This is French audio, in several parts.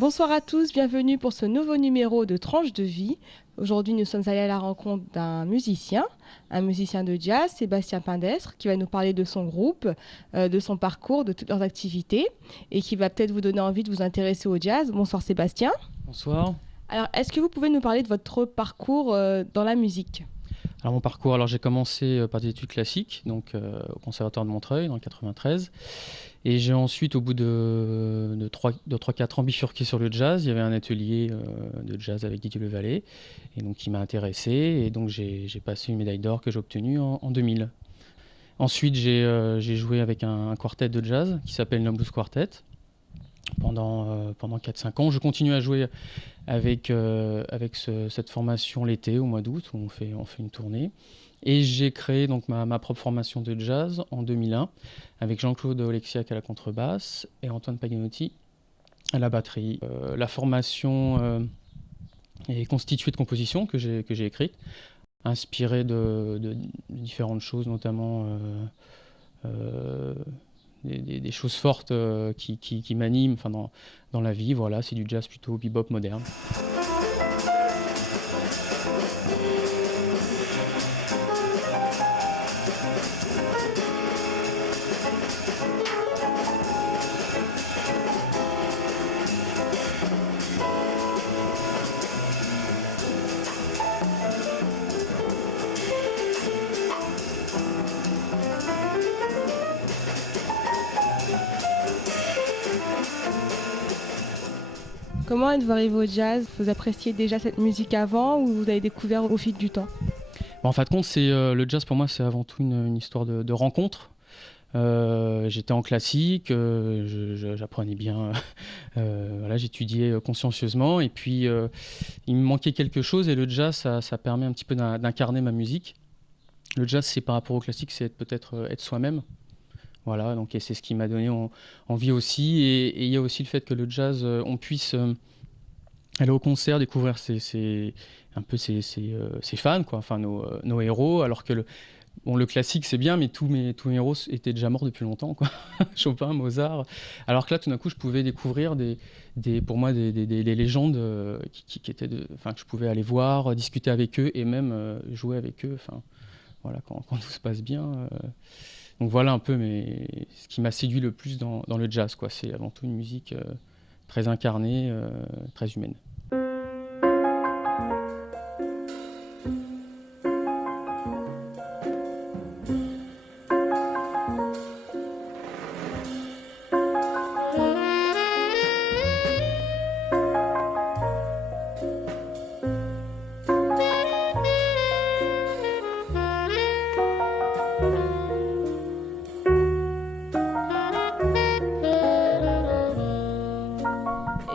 Bonsoir à tous, bienvenue pour ce nouveau numéro de Tranche de vie. Aujourd'hui, nous sommes allés à la rencontre d'un musicien, un musicien de jazz, Sébastien Pindestre, qui va nous parler de son groupe, de son parcours, de toutes leurs activités, et qui va peut-être vous donner envie de vous intéresser au jazz. Bonsoir Sébastien. Bonsoir. Alors, est-ce que vous pouvez nous parler de votre parcours dans la musique ? Alors mon parcours, j'ai commencé par des études classiques, donc au Conservatoire de Montreuil dans le 93. Et j'ai ensuite, au bout de 3-4 ans, bifurqué sur le jazz. Il y avait un atelier de jazz avec Didier Levalet, et donc qui m'a intéressé. Et donc j'ai passé une médaille d'or que j'ai obtenue en 2000. Ensuite, j'ai joué avec un quartet de jazz qui s'appelle No Blues Quartet pendant 4-5 ans. Je continue à jouer avec cette formation l'été, au mois d'août, où on fait une tournée. Et j'ai créé donc ma propre formation de jazz en 2001 avec Jean-Claude Oleksiak à la contrebasse et Antoine Paganotti à la batterie. La formation est constituée de compositions que j'ai écrites, inspirées de différentes choses, notamment des choses fortes qui m'animent dans la vie. Voilà, c'est du jazz plutôt bebop moderne. Comment êtes-vous arrivé au jazz ? Vous appréciez déjà cette musique avant ou vous avez découvert au fil du temps ? En fin de compte, le jazz pour moi, c'est avant tout une histoire de rencontre. J'étais en classique, j'apprenais bien, j'étudiais consciencieusement, et puis il me manquait quelque chose, et le jazz, ça permet un petit peu d'incarner ma musique. Le jazz, c'est par rapport au classique, c'est peut-être être soi-même. Voilà, donc, et c'est ce qui m'a donné envie aussi. Et il y a aussi le fait que le jazz, on puisse aller au concert, découvrir ses fans, quoi, enfin nos héros, alors que le classique c'est bien, mais tous mes héros étaient déjà morts depuis longtemps, quoi. Chopin, Mozart. Alors que là, tout d'un coup, je pouvais découvrir pour moi des légendes qui étaient que je pouvais aller voir, discuter avec eux et même jouer avec eux. Voilà, quand tout se passe bien. Donc voilà un peu ce qui m'a séduit le plus dans le jazz, quoi. C'est avant tout une musique très incarnée, très humaine.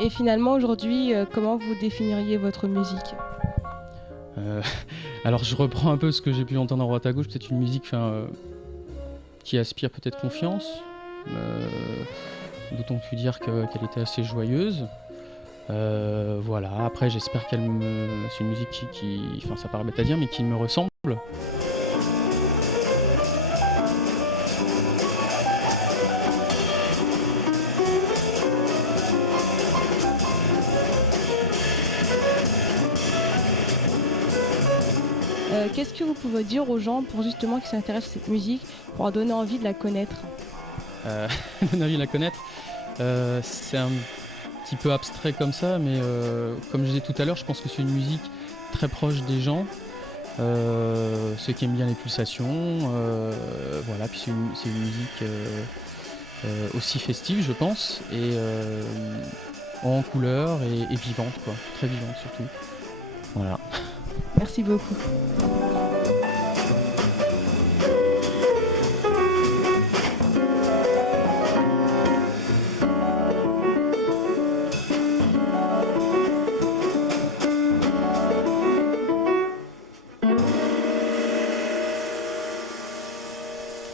Et finalement, aujourd'hui, comment vous définiriez votre musique ? Alors je reprends un peu ce que j'ai pu entendre à droite à gauche, peut-être une musique qui aspire peut-être confiance, d'autant plus dire qu'elle était assez joyeuse. Voilà, après j'espère c'est une musique qui ça paraît bête à dire, mais qui me ressemble. Qu'est-ce que vous pouvez dire aux gens pour justement qu'ils s'intéressent à cette musique, pour leur donner envie de la connaître ? Donner envie de la connaître, c'est un petit peu abstrait comme ça, mais comme je disais tout à l'heure, je pense que c'est une musique très proche des gens, ceux qui aiment bien les pulsations, voilà, puis c'est une musique aussi festive, je pense, et en couleur et vivante, quoi, très vivante surtout. Voilà. Merci beaucoup.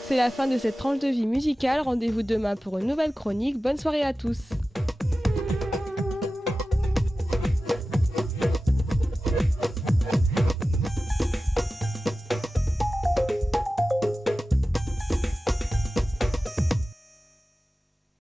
C'est la fin de cette tranche de vie musicale. Rendez-vous demain pour une nouvelle chronique. Bonne soirée à tous.